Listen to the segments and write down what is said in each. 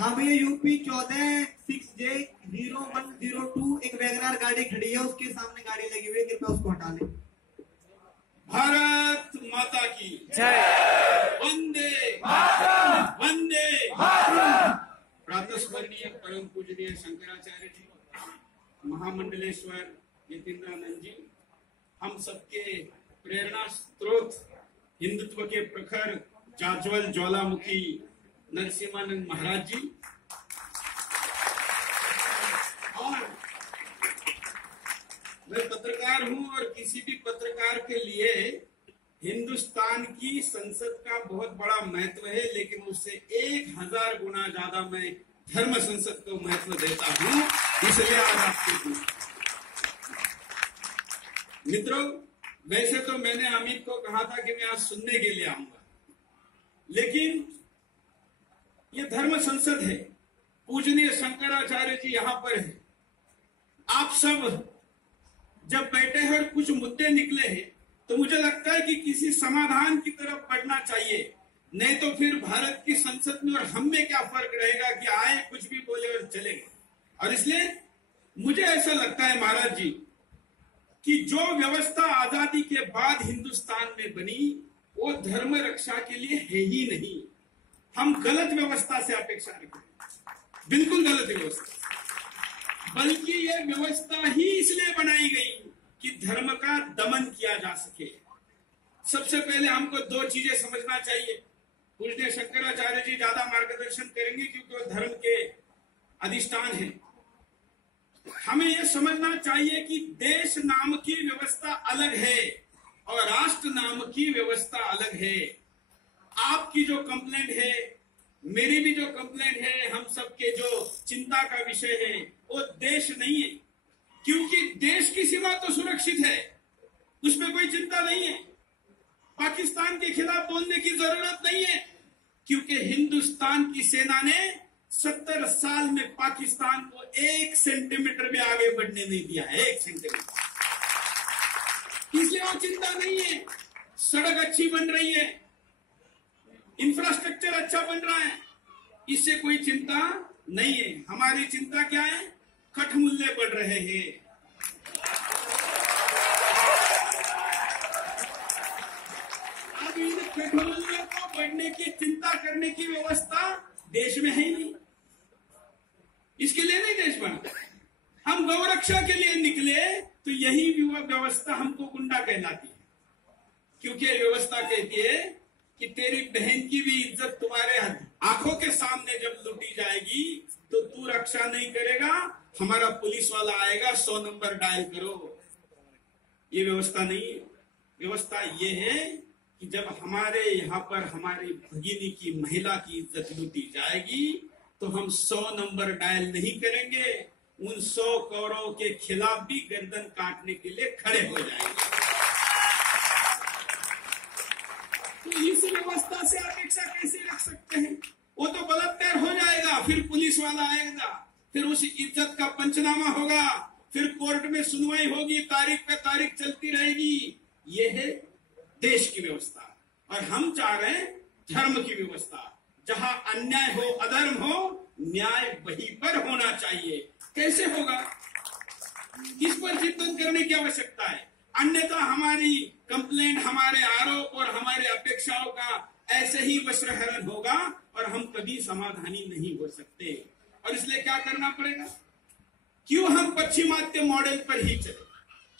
हाँ भैया, UP 14 6J0102 एक वैगनार गाड़ी खड़ी है, उसके सामने गाड़ी लगी हुई है, कृपया उसको हटा लें। भारत माता की जय। वंदे वंदे। प्रातस्मरणीय परम पूजनीय शंकराचार्य जी, महामंडलेश्वर यतीन्द्रानंद जी, हम सबके प्रेरणा स्रोत, हिंदुत्व के प्रखर जाज्वल ज्वालामुखी नरसिम्हानंद महाराज जी, और मैं पत्रकार हूं और किसी भी पत्रकार के लिए हिंदुस्तान की संसद का बहुत बड़ा महत्व है, लेकिन उससे 1000 गुना ज्यादा मैं धर्म संसद को महत्व देता हूं। इसलिए आज आपके मित्रों, वैसे तो मैंने अमित को कहा था कि मैं आज सुनने के लिए आऊंगा, लेकिन ये धर्म संसद है, पूजनीय शंकराचार्य जी यहां पर है। आप सब जब बैठे हैं और कुछ मुद्दे निकले हैं तो मुझे लगता है कि किसी समाधान की तरफ बढ़ना चाहिए, नहीं तो फिर भारत की संसद में और हम में क्या फर्क रहेगा कि आए कुछ भी बोले और चले गए। और इसलिए मुझे ऐसा लगता है महाराज जी कि जो व्यवस्था आजादी के बाद हिंदुस्तान में बनी वो धर्म रक्षा के लिए है ही नहीं। हम गलत व्यवस्था से अपेक्षा रखते, बिल्कुल गलत व्यवस्था, बल्कि यह व्यवस्था ही इसलिए बनाई गई कि धर्म का दमन किया जा सके। सबसे पहले हमको 2 चीजें समझना चाहिए। पूज्य शंकराचार्य जी ज्यादा मार्गदर्शन करेंगे क्योंकि वो धर्म के अधिष्ठान हैं। हमें यह समझना चाहिए कि देश नाम की व्यवस्था अलग है और राष्ट्र नाम की व्यवस्था अलग है। आपकी जो कंप्लेंट है, मेरी भी जो कंप्लेंट है, हम सबके जो चिंता का विषय है, वो देश नहीं है, क्योंकि देश की सीमा तो सुरक्षित है, उसमें कोई चिंता नहीं है। पाकिस्तान के खिलाफ बोलने की जरूरत नहीं है, क्योंकि हिंदुस्तान की सेना ने 70 साल में पाकिस्तान को 1 सेंटीमीटर भी आगे बढ़ने नहीं दिया है, 1 सेंटीमीटर। इसलिए वो चिंता नहीं है। सड़क अच्छी बन रही है, इंफ्रास्ट्रक्चर अच्छा बन रहा है, इससे कोई चिंता नहीं है। हमारी चिंता क्या है? कठ मूल्य बढ़ रहे हैं। अब इन कठ मूल्यों को बढ़ने की चिंता करने की व्यवस्था देश में है ही नहीं, इसके लिए नहीं देश बना। हम गौरक्षा के लिए निकले तो यही व्यवस्था हमको गुंडा कहलाती है, क्योंकि व्यवस्था कहती है कि तेरी बहन की भी इज्जत तुम्हारे आंखों के सामने जब लूटी जाएगी तो तू रक्षा नहीं करेगा, हमारा पुलिस वाला आएगा, 100 नंबर डायल करो। ये व्यवस्था नहीं है। व्यवस्था ये है कि जब हमारे यहाँ पर हमारी भगिनी की, महिला की इज्जत लूटी जाएगी तो हम 100 नंबर डायल नहीं करेंगे, उन 100 कौरों के खिलाफ भी गर्दन काटने के लिए खड़े हो जाएंगे। तो इस व्यवस्था से अपेक्षा कैसे रख सकते हैं? वो तो बलात्कार हो जाएगा, फिर पुलिस वाला आएगा, फिर उस इज्जत का पंचनामा होगा, फिर कोर्ट में सुनवाई होगी, तारीख पे तारीख चलती रहेगी। ये है देश की व्यवस्था। और हम चाह रहे हैं धर्म की व्यवस्था, जहां अन्याय हो, अधर्म हो, न्याय वहीं पर होना चाहिए। कैसे होगा? इस पर चिंतन करने की आवश्यकता है। अन्यथा हमारी कंप्लेंट, हमारे आरोप और हमारे अपेक्षाओं का ऐसे ही वस्त्रहरण होगा और हम कभी समाधानी नहीं हो सकते। और इसलिए क्या करना पड़ेगा? क्यों हम पश्चिमात्य मॉडल पर ही चले?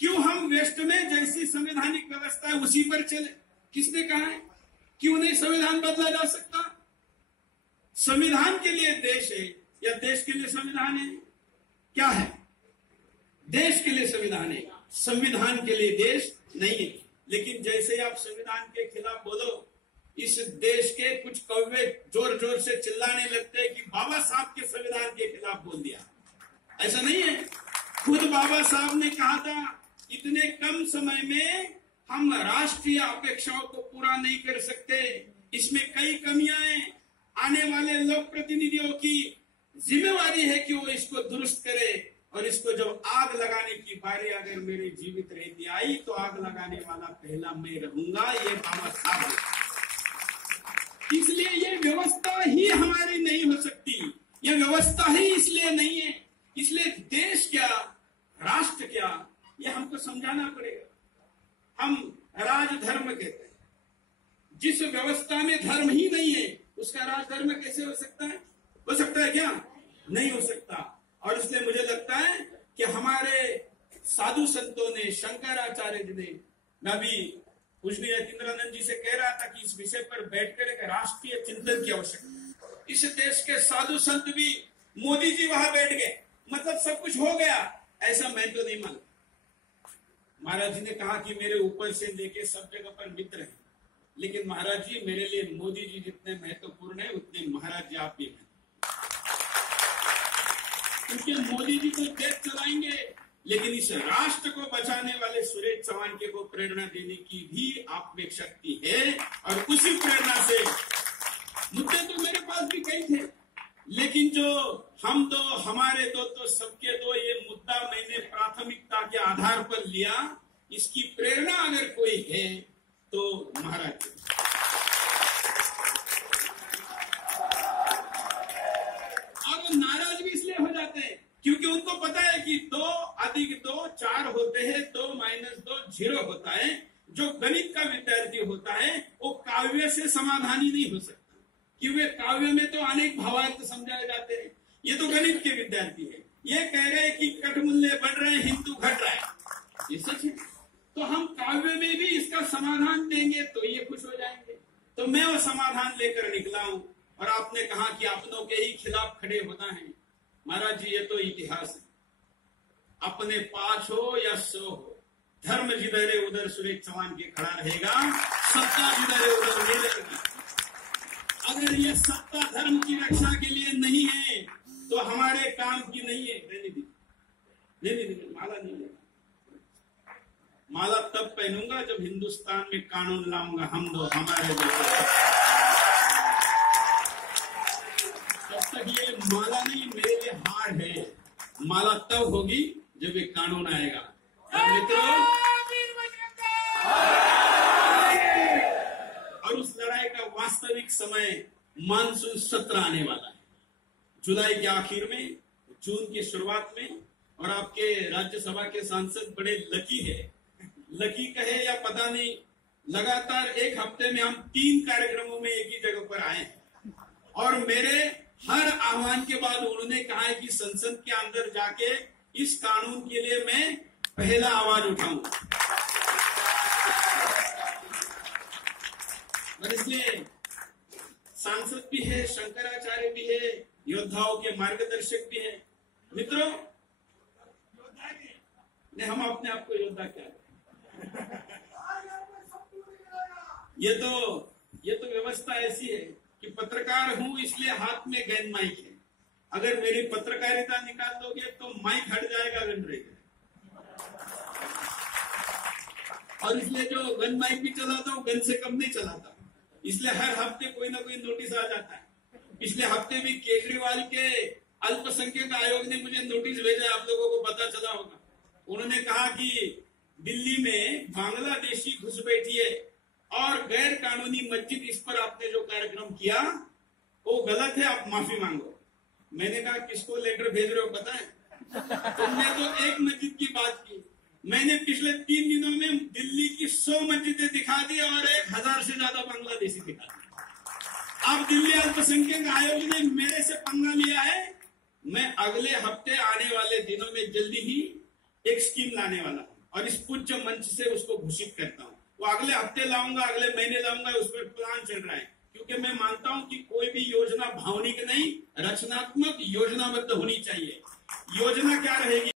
क्यों हम वेस्ट में जैसी संवैधानिक व्यवस्था है उसी पर चले? किसने कहा है? क्यों नहीं संविधान बदला जा सकता? संविधान के लिए देश है या देश के लिए संविधान है? क्या है? देश के लिए संविधान है, संविधान के लिए देश नहीं है। लेकिन जैसे ही आप संविधान के खिलाफ बोलो, इस देश के कुछ कौवे जोर जोर से चिल्लाने लगते हैं कि बाबा साहब के संविधान के खिलाफ बोल दिया। ऐसा नहीं है। खुद बाबा साहब ने कहा था, इतने कम समय में हम राष्ट्रीय अपेक्षाओं को पूरा नहीं कर सकते, इसमें कई कमियां हैं। आने वाले लोक प्रतिनिधियों की जिम्मेवारी है कि वो इसको दुरुस्त करे, और इसको जब आग लगाने की बारी अगर मेरे जीवित रहती आई तो आग लगाने वाला पहला मैं रहूंगा। ये बाबा साहब। इसलिए ये व्यवस्था ही हमारी नहीं हो सकती। व्यवस्था में धर्म ही नहीं है, उसका राजधर्म कैसे हो सकता है? हो सकता है क्या? नहीं हो सकता। और इसलिए मुझे लगता है कि हमारे साधु संतों ने, शंकराचार्य जी ने, मैं भी पूजनीय यतीन्द्रानंद जी से कह रहा था कि इस विषय पर बैठकर एक राष्ट्रीय चिंतन की आवश्यकता है। इस देश के साधु संत भी, मोदी जी वहां बैठ गए, मतलब सब कुछ हो गया, ऐसा मैं तो नहीं मानता। महाराज जी ने कहा कि मेरे ऊपर से लेके सब जगह पर मित्र हैं, लेकिन महाराज जी मेरे लिए मोदी जी जितने महत्वपूर्ण है उतने महाराज जी आप भी हैं। क्योंकि मोदी जी तो देश चलाएंगे, लेकिन इस राष्ट्र को बचाने वाले सुरेश चौहान के को प्रेरणा देने की भी आप में शक्ति है। और उसी प्रेरणा से मुद्दे तो मेरे पास भी कई थे, लेकिन जो हम दो, हमारे दो, तो सबके दो, ये मुद्दा मैंने प्राथमिकता के आधार पर लिया। इसकी प्रेरणा अगर कोई है तो महाराज जी। और नाराज भी इसलिए हो जाते हैं क्योंकि उनको पता है कि 2 अधिक 2 4 होते हैं, 2 - 2 0 होता है। जो गणित का विद्यार्थी होता है वो काव्य से समाधान ही नहीं हो सकता, क्योंकि काव्य में तो अनेक भावार्थ समझाए जाते हैं। ये तो गणित के विद्यार्थी है, ये कह रहे हैं कि कठमूल्य बढ़ रहे हैं, हिंदू घट रहा है, ये सच है। तो हम काव्य में भी इसका समाधान देंगे तो ये खुश हो जाएंगे। तो मैं वो समाधान लेकर निकला हूं। और आपने कहा कि अपनों के ही खिलाफ खड़े होना है। महाराज जी ये तो इतिहास है, अपने पास हो या 100 हो, धर्म जिधर है उधर सुरेश चौहान के खड़ा रहेगा, सत्ता जिधर है उधर नहीं रहेगी। अगर ये सत्ता धर्म की रक्षा के लिए नहीं है तो हमारे काम की नहीं है। नहीं, माला नहीं है। माला तब पहनूंगा जब हिंदुस्तान में कानून लाऊंगा, हम दो हमारे जैसे। तब तक ये माला नहीं, मेरे लिए हार है। माला तब होगी जब ये कानून आएगा। मित्रों, और उस लड़ाई का वास्तविक समय मानसून सत्र आने वाला है, जुलाई के आखिर में, जून की शुरुआत में। और आपके राज्यसभा के सांसद बड़े लकी है, लकी कहे या पता नहीं, लगातार एक हफ्ते में हम 3 कार्यक्रमों में एक ही जगह पर आए हैं। और मेरे हर आह्वान के बाद उन्होंने कहा है कि संसद के अंदर जाके इस कानून के लिए मैं पहला आवाज उठाऊंगा। और इसलिए सांसद भी है, शंकराचार्य भी है, योद्धाओं के मार्गदर्शक भी है। मित्रों, हम अपने आप को योद्धा क्या है? ये तो व्यवस्था ऐसी है कि पत्रकार हूं इसलिए हाथ में गेंद माइक है। अगर मेरी पत्रकारिता निकाल दोगे तो माइक हट जाएगा, गन रहेगा। और इसलिए जो गन माइक भी चलाता हूं, गन से कम नहीं चलाता। इसलिए हर हफ्ते कोई ना कोई नोटिस आ जाता है। पिछले हफ्ते भी केजरीवाल के अल्पसंख्यक आयोग ने मुझे नोटिस भेजा, आप लोगों को पता चला होगा। उन्होंने कहा कि दिल्ली में बांग्लादेशी घुसपैठी है और गैर कानूनी मस्जिद, इस पर आपने जो कार्यक्रम किया वो गलत है, आप माफी मांगो। मैंने कहा किसको लेटर भेज रहे हो पता है? तुमने तो एक मस्जिद की बात की, मैंने पिछले 3 दिनों में दिल्ली की 100 मस्जिदें दिखा दी और 1000 से ज्यादा बांग्लादेशी दिखा दी। अब दिल्ली अल्पसंख्यक आयोग ने मेरे से पंगा लिया है। मैं अगले हफ्ते आने वाले दिनों में जल्दी ही एक स्कीम लाने वाला हूं और इस पूज्य मंच से उसको घोषित करता हूं। वो अगले हफ्ते लाऊंगा, अगले महीने लाऊंगा, उस पर प्लान चल रहा है। क्योंकि मैं मानता हूं कि कोई भी योजना भावनिक नहीं, रचनात्मक योजनाबद्ध होनी चाहिए। योजना क्या रहेगी?